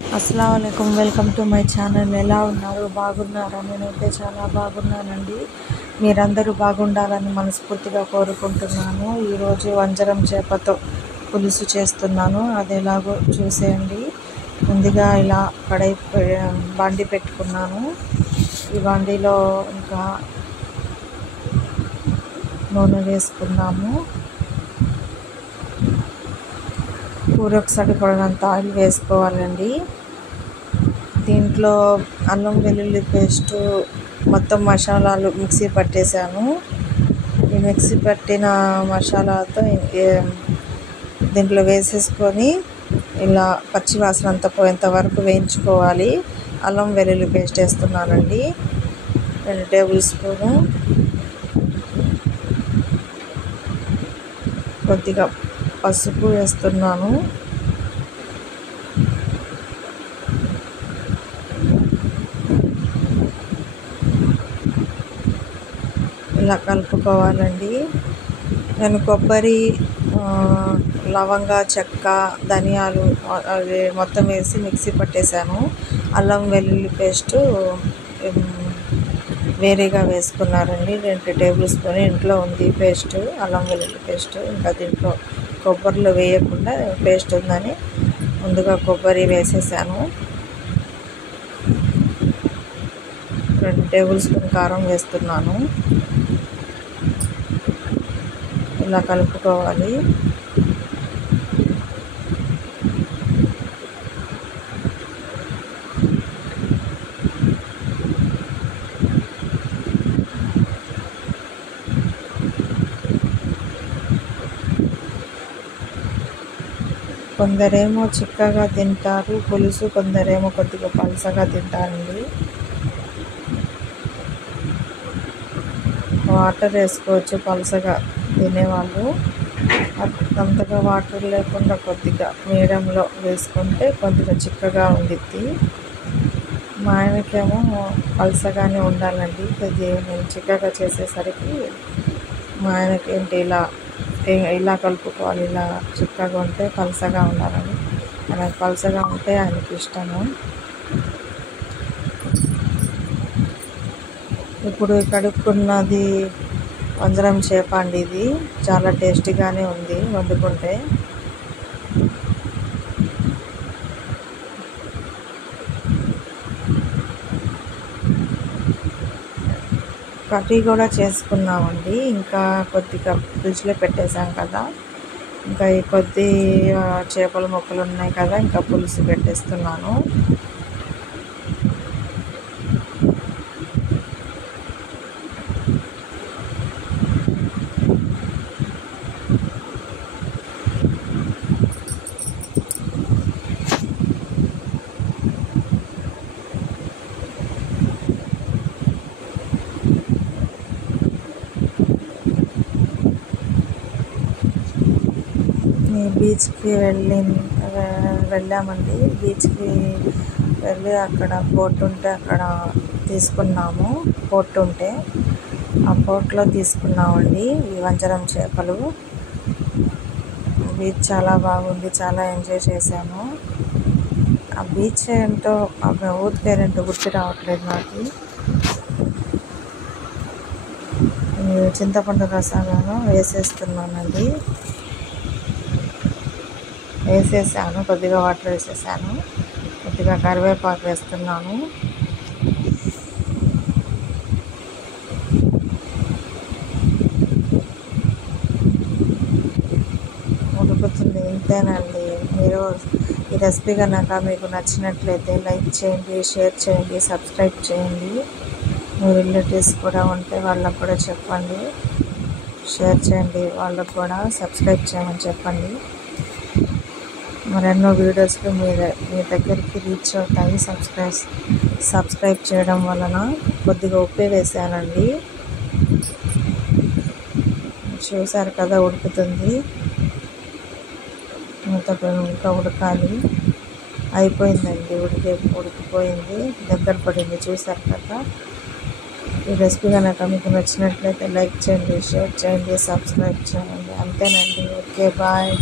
అస్సలాముఅలైకుం welcome to my channel. ఎలా ఉన్నారు? బాగున్నారా? నేనైతే చాలా బాగున్నానండి. మీరందరూ బాగుండాలని మనస్ఫూర్తిగా కోరుకుంటున్నాను. ఈరోజు వంజరం చేపతో పులుసు చేస్తున్నాను. అది ఎలాగో చూసేయండి. ముందుగా ఇలా బండి పెట్టుకున్నాను. ఈ బండిలో ఇంకా నూనె వేసుకున్నాము. కూరకు సరిపడినంత ఆయిల్ వేసుకోవాలండి. దీంట్లో అల్లం వెల్లుల్లి పేస్టు మొత్తం మసాలాలు మిక్సీ పట్టేశాను. ఈ మిక్సీ పట్టిన మసాలాతో దీంట్లో వేసేసుకొని ఇలా పచ్చి వాసన అంతా పోయేంత వరకు వేయించుకోవాలి. అల్లం వెల్లుల్లి పేస్ట్ వేస్తున్నానండి, 2 టేబుల్ స్పూను. కొద్దిగా పసుపు వేస్తున్నాను. ఇలా కలుపుకోవాలండి. నేను కొబ్బరి, లవంగ, చెక్క, ధనియాలు అవి మొత్తం వేసి మిక్సీ పట్టేశాను. అల్లం వెల్లుల్లి పేస్టు వేరేగా వేసుకున్నారండి. 2 టేబుల్ స్పూన్ ఇంట్లో ఉంది పేస్టు, అల్లం వెల్లుల్లి పేస్టు. ఇంకా దీంట్లో కొబ్బరిలో వేయకుండా పేస్ట్ ఉందని ముందుగా కొబ్బరి వేసేసాను. 2 టేబుల్ స్పూన్ కారం వేస్తున్నాను. ఇలా కలుపుకోవాలి. కొందరేమో చిక్కగా తింటారు పులుసు, కొందరేమో కొద్దిగా పలసగా తింటారండి. వాటర్ వేసుకోవచ్చు పలసగా తినేవాళ్ళు. అంతగా వాటర్ లేకుండా కొద్దిగా మీడియంలో వేసుకుంటే కొద్దిగా చిక్కగా ఉండిద్ది. మా ఆయనకేమో పలసగానే ఉండాలండి. కొద్దిగా నేను చిక్కగా చేసేసరికి మా ఆయనకి ఏంటి ఇలా కలుపుకోవాలి, ఇలా చిక్కగా ఉంటే పలసగా ఉండాలని. ఆయనకు పలసగా ఉంటే ఆయనకి ఇష్టము. ఇప్పుడు కడుక్కున్నది వంజరం చేప అండి. ఇది చాలా టేస్టీగానే ఉంది వండుకుంటే. కర్రీ కూడా చేసుకున్నామండి. ఇంకా కొద్దిగా ఫ్రిడ్జ్లో పెట్టేసాం కదా, ఇంకా ఈ కొద్ది చేపల ముక్కలు ఉన్నాయి కదా, ఇంకా పులుసు పెట్టేస్తున్నాను. బీచ్కి వెళ్ళామండి. బీచ్కి వెళ్ళి అక్కడ బోట్ ఉంటే అక్కడ తీసుకున్నాము. బోట్ ఉంటే ఆ బోట్లో తీసుకున్నామండి ఈ వంజరం చేపలు. బీచ్ చాలా బాగుంది, చాలా ఎంజాయ్ చేశాము. ఆ బీచ్ ఏంటో ఆ ఊరి పేరేంటో గుర్తు రావట్లేదు నాకు. చింతపండు రసాలను వేసేస్తున్నానండి. వేసేసాను, కొద్దిగా వాటర్ వేసేసాను, కొద్దిగా కరివేపాకు వేస్తున్నాను. ఉడుకుతుంది, ఇంతేనండి. మీరు ఈ రెసిపీ కనుక మీకు నచ్చినట్లయితే లైక్ చేయండి, షేర్ చేయండి, సబ్స్క్రైబ్ చేయండి. మీ రిలేటివ్స్ కూడా ఉంటే వాళ్ళకు కూడా చెప్పండి, షేర్ చేయండి. వాళ్ళకు కూడా సబ్స్క్రైబ్ చేయమని చెప్పండి. మరెన్నో వీడియోస్కి మీ దగ్గరికి రీచ్ అవుతాయి. సబ్స్క్రైబ్ చేయడం వలన. కొద్దిగా ఉప్పు వేసానండి. చూసారు కదా, ఉడుకుతుంది. ఇంకా ఉడకాలి. అయిపోయిందండి, ఉడికిపోయింది, దగ్గర పడింది. చూసారు కదా. ఈ రెసిపీ కనుక మీకు నచ్చినట్లయితే లైక్ చేయండి, షేర్ చేయండి, సబ్స్క్రైబ్ చేయండి. అంతేనండి. Okay, bye.